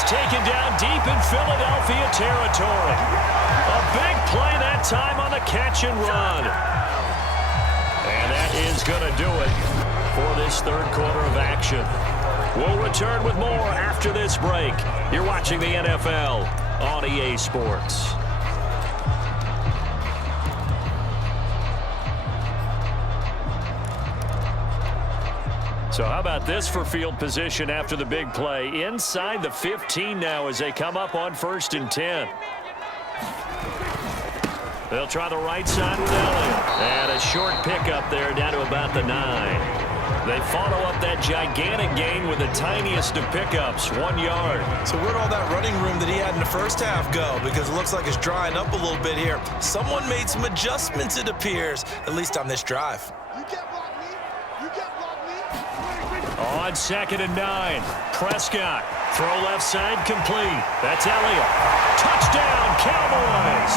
is taken down deep in Philadelphia territory. A big play that time on the catch and run. And that is going to do it for this third quarter of action. We'll return with more after this break. You're watching the NFL on EA Sports. So how about this for field position after the big play? Inside the 15 now as they come up on 1st and 10. They'll try the right side with Elliott. And a short pickup there down to about the 9. They follow up that gigantic gain with the tiniest of pickups, 1 yard. So where'd all that running room that he had in the first half go? Because it looks like it's drying up a little bit here. Someone made some adjustments, it appears, at least on this drive. You can't block me. You can't block me. On 2nd and 9, Prescott. Throw left side complete. That's Elliott. Touchdown, Cowboys.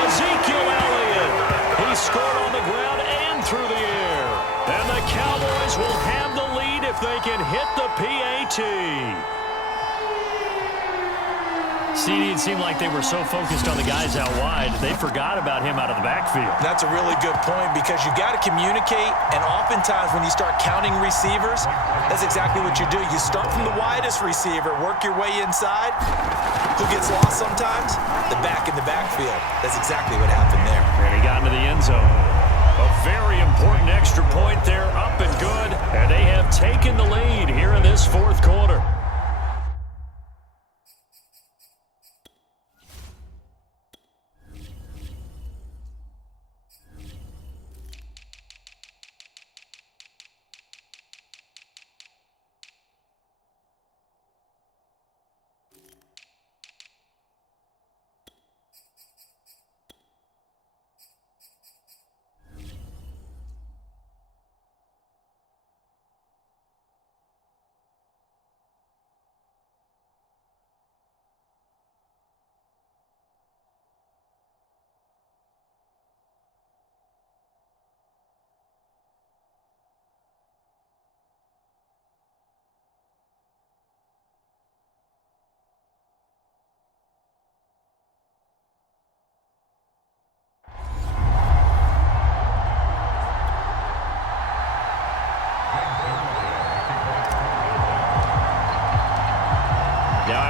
Ezekiel Elliott. He scored on the ground and through the air. And the Cowboys will have the lead if they can hit the PAT. CD, it seemed like they were so focused on the guys out wide, they forgot about him out of the backfield. That's a really good point because you got to communicate, and oftentimes when you start counting receivers, that's exactly what you do. You start from the widest receiver, work your way inside. Who gets lost sometimes? The back in the backfield. That's exactly what happened there. And he got into the end zone. A very important extra point there, up and good. And they have taken the lead here in this fourth quarter.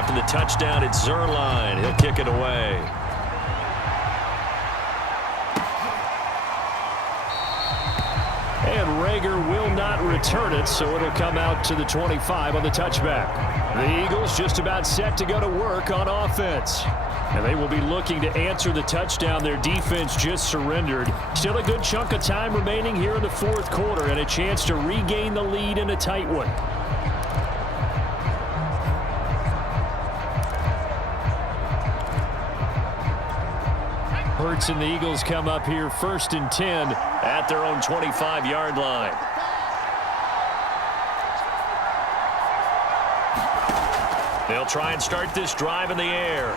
The touchdown at Zerline. He'll kick it away. And Rager will not return it, so it'll come out to the 25 on the touchback. The Eagles just about set to go to work on offense. And they will be looking to answer the touchdown their defense just surrendered. Still a good chunk of time remaining here in the fourth quarter and a chance to regain the lead in a tight one. Hurts and the Eagles come up here 1st and 10 at their own 25-yard line. They'll try and start this drive in the air.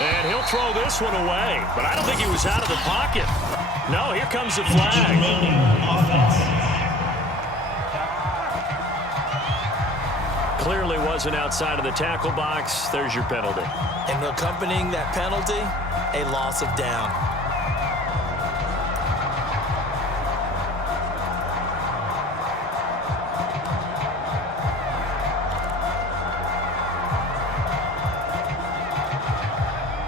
And he'll throw this one away, but I don't think he was out of the pocket. No, here comes the flag. Clearly wasn't outside of the tackle box. There's your penalty. And accompanying that penalty, a loss of down.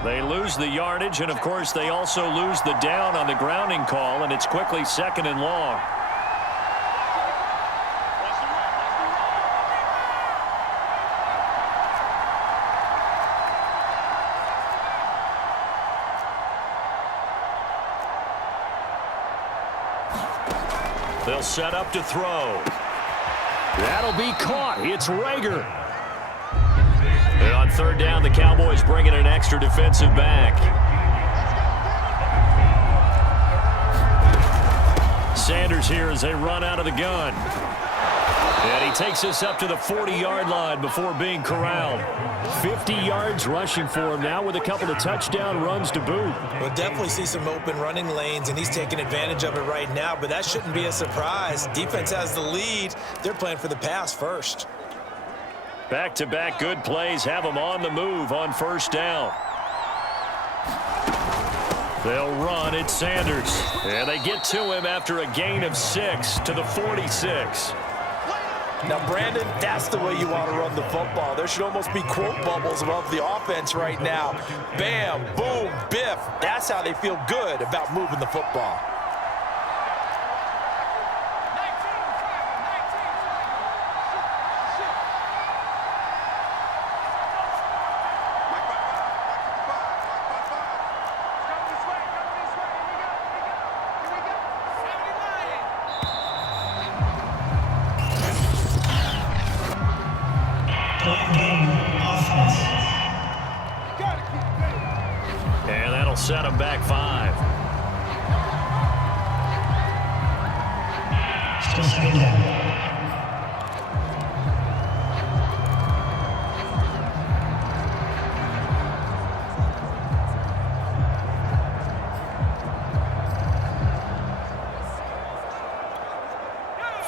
They lose the yardage, and of course they also lose the down on the grounding call, and it's quickly 2nd and long. They'll set up to throw. That'll be caught. It's Rager. And on 3rd down, the Cowboys bring in an extra defensive back. Sanders here as they run out of the gun. And he takes us up to the 40-yard line before being corralled. 50 yards rushing for him now with a couple of touchdown runs to boot. We'll definitely see some open running lanes, and he's taking advantage of it right now, but that shouldn't be a surprise. Defense has the lead. They're playing for the pass first. Back-to-back good plays have them on the move on first down. They'll run it, Sanders. And they get to him after a gain of 6 to the 46. Now, Brandon, that's the way you want to run the football. There should almost be quote bubbles above the offense right now. Bam, boom, biff. That's how they feel good about moving the football. And that'll set him back 5. Still second down.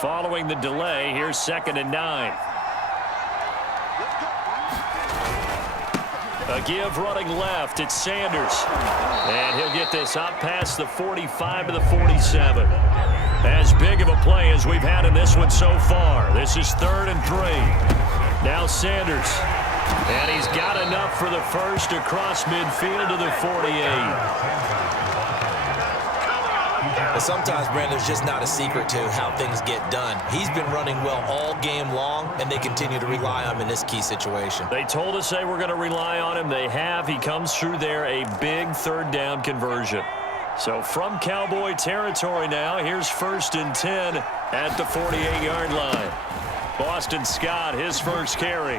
Following the delay, here's 2nd and 9. A give running left. It's Sanders. And he'll get this up past the 45 to the 47. As big of a play as we've had in this one so far. This is 3rd and 3. Now Sanders. And he's got enough for the first across midfield to the 48. But sometimes, Brandon, there's just not a secret to how things get done. He's been running well all game long, and they continue to rely on him in this key situation. They told us they were going to rely on him. They have. He comes through there, a big 3rd down conversion. So from Cowboy territory now, here's 1st and 10 at the 48-yard line. Boston Scott, his first carry.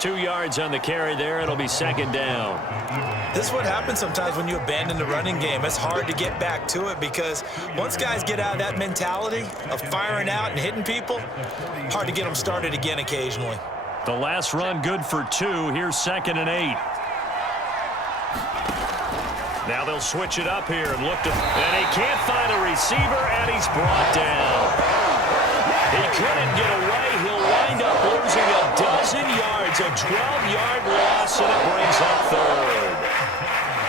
2 yards on the carry there. It'll be 2nd down. This is what happens sometimes when you abandon the running game. It's hard to get back to it because once guys get out of that mentality of firing out and hitting people, hard to get them started again occasionally. The last run good for 2. Here's 2nd and 8. Now they'll switch it up here and look to... And he can't find a receiver, and he's brought down. He couldn't get away. He'll wind up losing a dozen yards, a 12-yard loss, and it brings up 3rd.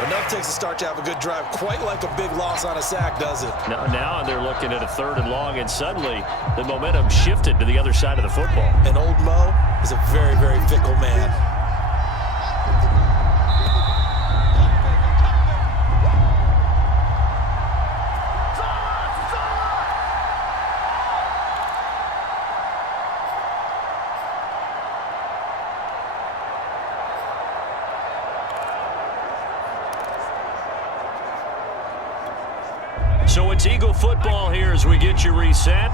Enough takes a start to have a good drive, quite like a big loss on a sack, does it? Now they're looking at a 3rd and long, and suddenly the momentum shifted to the other side of the football. And old Mo is a very, very fickle man. So it's Eagle football here as we get you reset.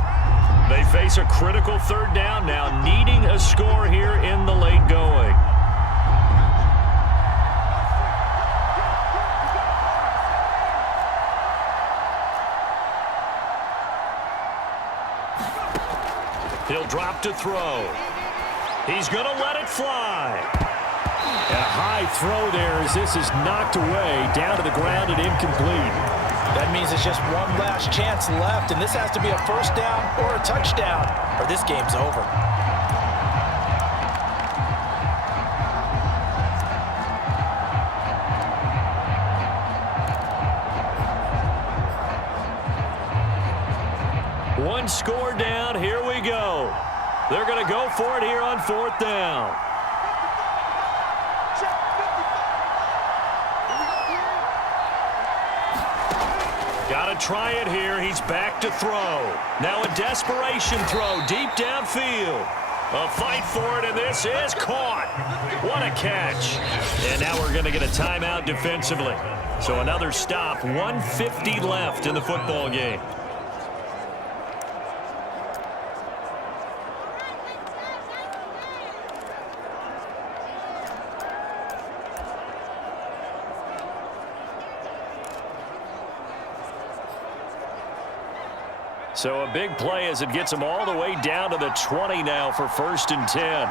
They face a critical 3rd down now, needing a score here in the late going. He'll drop to throw. He's going to let it fly. And a high throw there as this is knocked away, down to the ground and incomplete. That means it's just one last chance left, and this has to be a 1st down or a touchdown, or this game's over. One score down. Here we go. They're going to go for it here on 4th down. Got to try it here. He's back to throw. Now a desperation throw deep downfield. A fight for it, and this is caught. What a catch. And now we're going to get a timeout defensively. So another stop. 1:50 left in the football game. So a big play as it gets them all the way down to the 20 now for 1st and 10.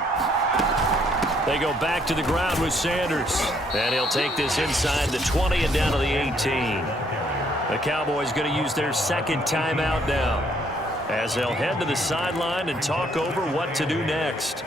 They go back to the ground with Sanders. And he'll take this inside the 20 and down to the 18. The Cowboys going to use their 2nd timeout now. as they'll head to the sideline and talk over what to do next.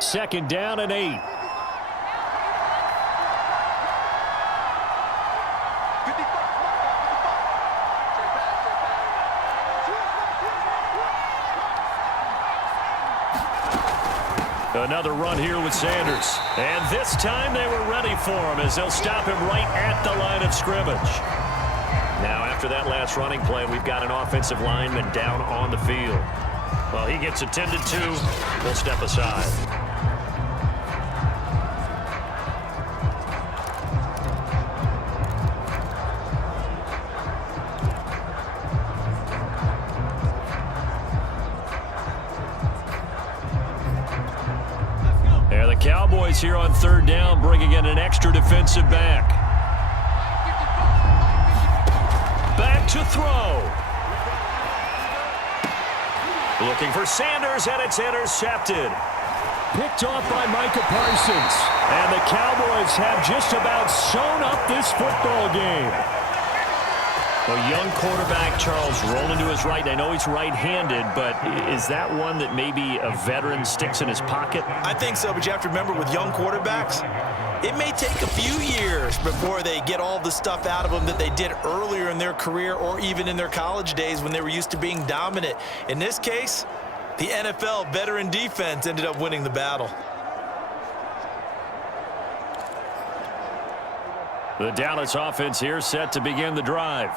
Second down and 8. Another run here with Sanders. And this time they were ready for him as they'll stop him right at the line of scrimmage. Now after that last running play, we've got an offensive lineman down on the field. Well, he gets attended to. We'll step aside. Cowboys here on third down, bringing in an extra defensive back. Back to throw. Looking for Sanders, and it's intercepted. Picked off by Micah Parsons. And the Cowboys have just about sewn up this football game. A young quarterback, Charles, rolling to his right. I know he's right-handed, but is that one that maybe a veteran sticks in his pocket? I think so, but you have to remember with young quarterbacks, it may take a few years before they get all the stuff out of them that they did earlier in their career or even in their college days when they were used to being dominant. In this case, the NFL veteran defense ended up winning the battle. The Dallas offense here set to begin the drive.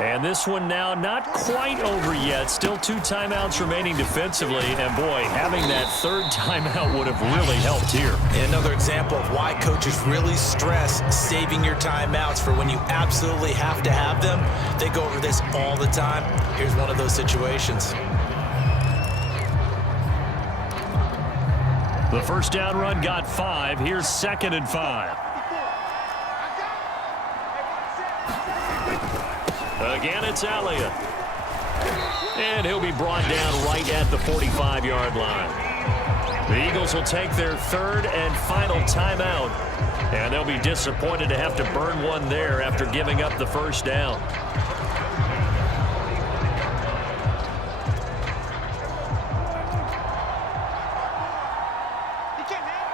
And this one now not quite over yet. Still 2 timeouts remaining defensively. And, boy, having that third timeout would have really helped here. And another example of why coaches really stress saving your timeouts for when you absolutely have to have them. They go over this all the time. Here's one of those situations. The first down run got 5. Here's 2nd and 5. Again, it's Elliott. And he'll be brought down right at the 45-yard line. The Eagles will take their third and final timeout. And they'll be disappointed to have to burn one there after giving up the first down. He can't hit.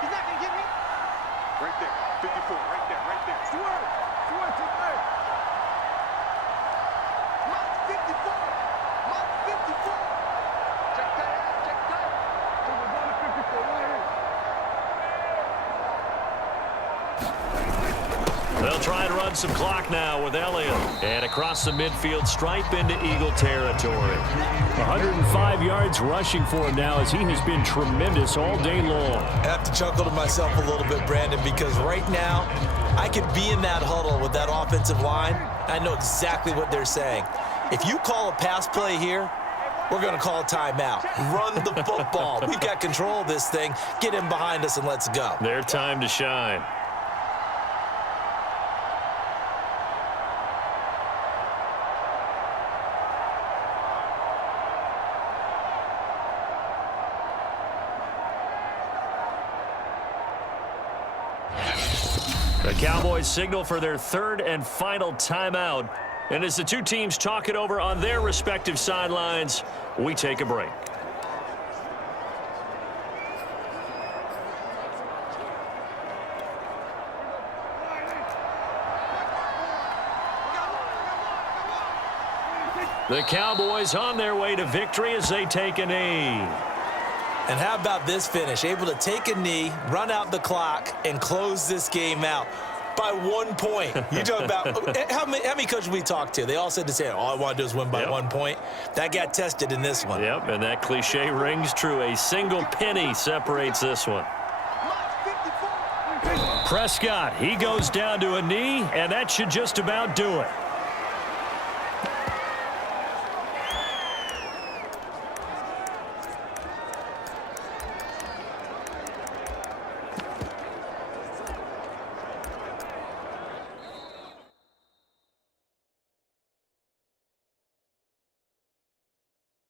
He's not going to get me. Right there. 54. Right there. Right there. Stewart. Stewart, too good. Mark 54. Mark 54. Check that out. Check that. So we're going to 54. Right here. They'll try and run some clock now with Elliott. And across the midfield stripe into Eagle territory. 105 yards rushing for him now as he has been tremendous all day long. I have to chuckle to myself a little bit, Brandon, because right now I could be in that huddle with that offensive line. I know exactly what they're saying. If you call a pass play here, we're going to call a timeout. Run the football. We've got control of this thing. Get in behind us and let's go. Their time to shine. The Cowboys signal for their third and final timeout. And as the two teams talk it over on their respective sidelines, we take a break. The Cowboys on their way to victory as they take a knee. And how about this finish? Able to take a knee, run out the clock, and close this game out by 1 point. You talk about how many coaches we talked to? They all said the same. All I want to do is win by 1 point. That got tested in this one. Yep, and that cliche rings true. A single penny separates this one. Prescott, he goes down to a knee, and that should just about do it.